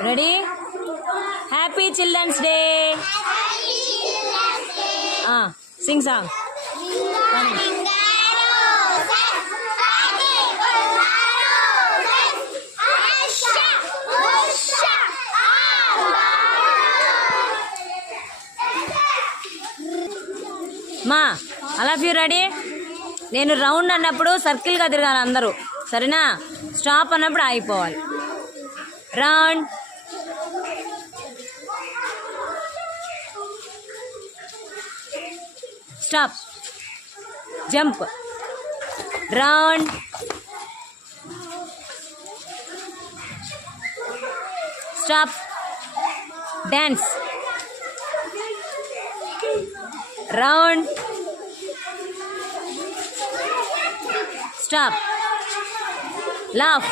Ready? Happy children's day. Sing song. మా అలా few ready? నేను రౌండ్ అన్నప్పుడు సర్కిల్గా తిరగాలి అందరూ, సరేనా? స్టాప్ అన్నప్పుడు ఆగిపోవాలి. Round. Stop. Jump. Round. Stop. Dance. Round. Stop. Laugh.